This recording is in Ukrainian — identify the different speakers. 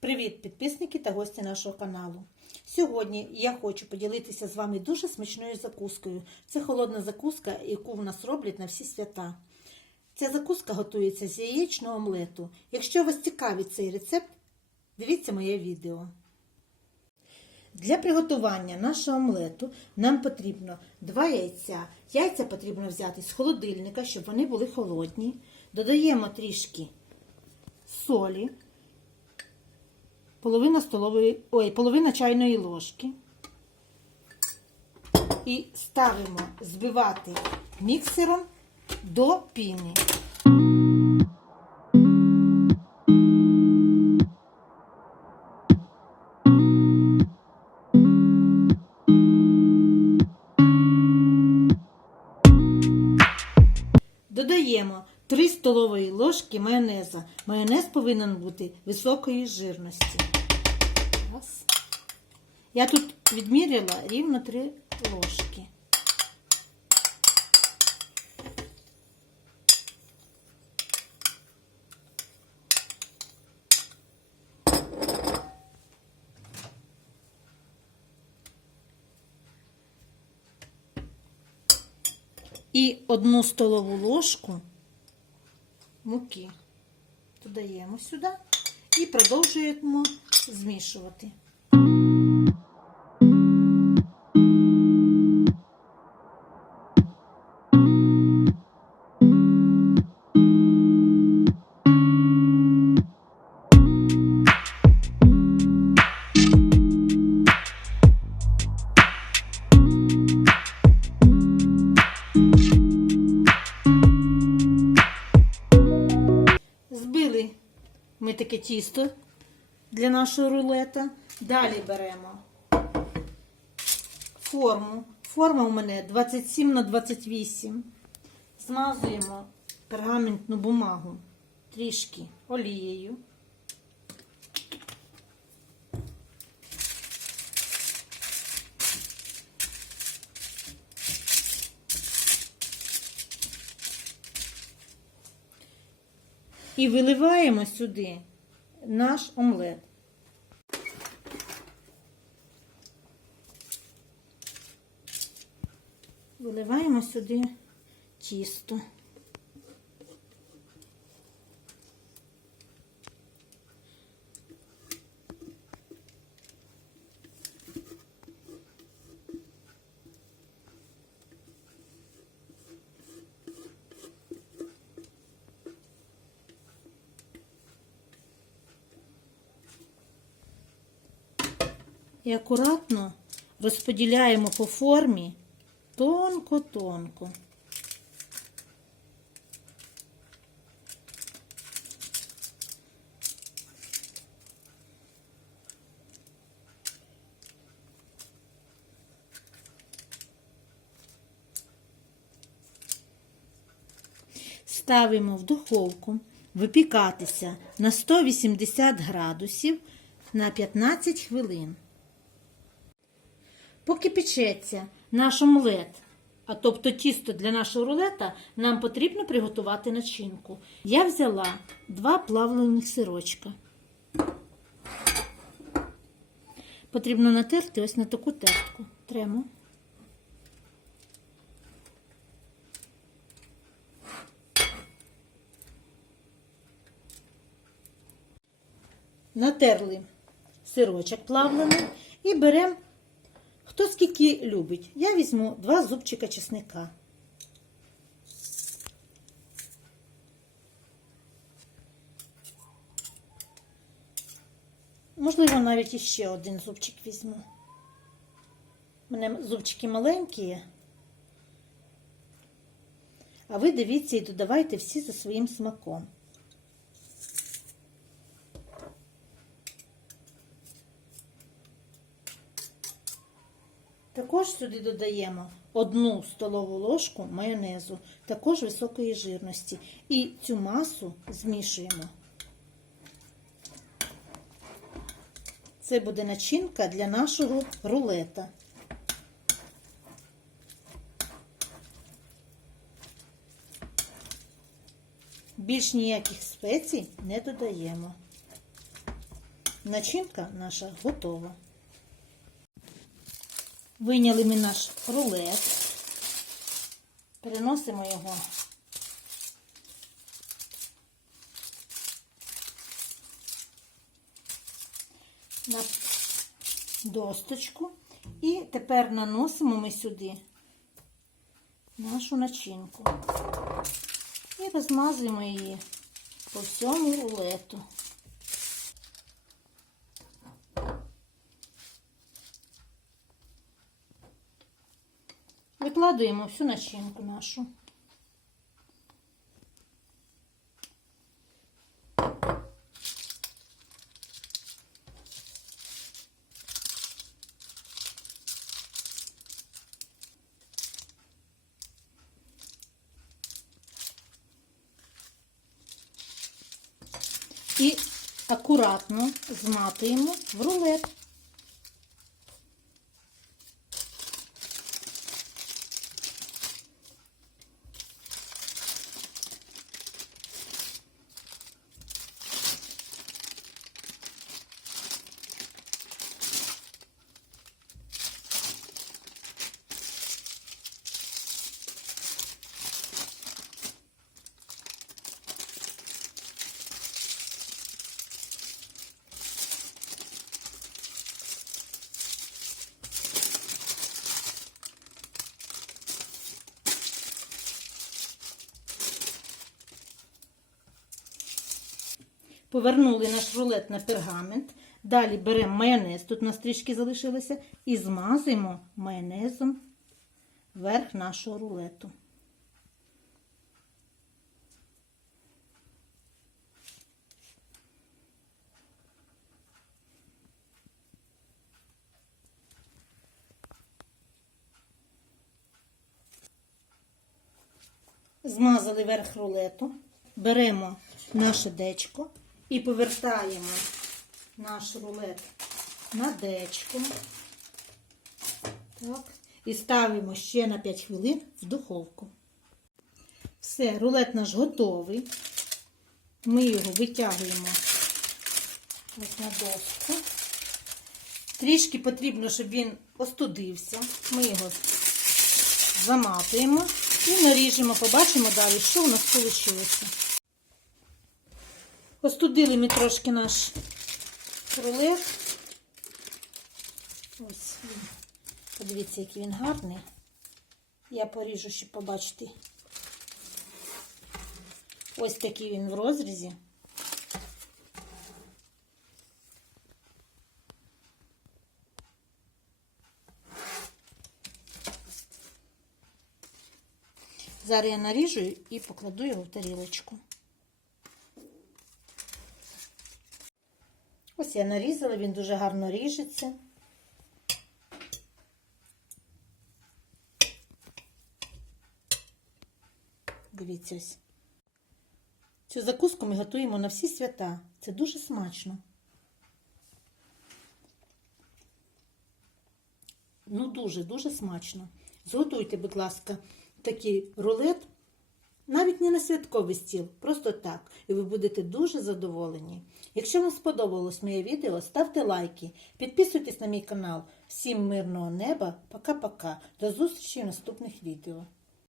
Speaker 1: Привіт, підписники та гості нашого каналу. Сьогодні я хочу поділитися з вами дуже смачною закускою. Це холодна закуска, яку в нас роблять на всі свята. Ця закуска готується з яєчного омлету. Якщо вас цікавить цей рецепт, дивіться моє відео. Для приготування нашого омлету нам потрібно 2 яйця. Яйця потрібно взяти з холодильника, щоб вони були холодні. Додаємо трішки солі, половина столової, ой, половина чайної ложки. І ставимо збивати міксером до піни. Додаємо 3 столової ложки майонеза. Майонез повинен бути високої жирності. Раз. Я тут відміряла рівно 3 ложки. І одну столову ложку муки додаємо сюди і продовжуємо змішувати. Ми таке тісто для нашого рулета. Далі беремо форму. Форма у мене 27 на 28. Змазуємо пергаментну бумагу трішки олією. І виливаємо сюди наш омлет. Виливаємо сюди тісто. І акуратно розподіляємо по формі тонко-тонко. Ставимо в духовку випікатися на 180 градусів на 15 хвилин. Поки печеться наш омлет, а тобто тісто для нашого рулета, нам потрібно приготувати начинку. Я взяла два плавлених сирочка. Потрібно натерти ось на таку тертку. Тремо. Натерли сирочок плавлений і беремо Хто скільки любить? Я візьму два зубчика чесника. Можливо, навіть іще один зубчик візьму. У мене зубчики маленькі. А ви дивіться і додавайте всі за своїм смаком. Також сюди додаємо одну столову ложку майонезу, також високої жирності. І цю масу змішуємо. Це буде начинка для нашого рулета. Більш ніяких спецій не додаємо. начинка наша готова. Виняли ми наш рулет, переносимо його. На досточку. І тепер наносимо ми сюди нашу начинку. І розмазуємо її по всьому рулету. Викладуємо всю начинку нашу. І акуратно зматуємо в рулет. Повернули наш рулет на пергамент. Далі беремо майонез, тут у нас трішки залишилося, і змазуємо майонезом верх нашого рулету. Змазали верх рулету, беремо наше дечко і повертаємо наш рулет на дечко. Так. І ставимо ще на 5 хвилин в духовку. Все, рулет наш готовий. Ми його витягуємо ось на доску. Трішки потрібно, щоб він остудився. Ми його заматуємо і наріжемо, побачимо далі, що у нас вийшло. Остудили ми трошки наш рулет. Ось він. Подивіться, який він гарний. Я поріжу, щоб побачити. Ось такий він в розрізі. Зараз я наріжу і покладу його в тарілочку. Ось я нарізала, він дуже гарно ріжеться. Дивіться ось. Цю закуску ми готуємо на всі свята. Це дуже смачно. Ну, дуже-дуже смачно. Зготуйте, будь ласка, такий рулет, навіть не на святковий стіл, просто так. І ви будете дуже задоволені. Якщо вам сподобалось моє відео, ставте лайки, підписуйтесь на мій канал. Всім мирного неба, пока-пока. До зустрічі в наступних відео.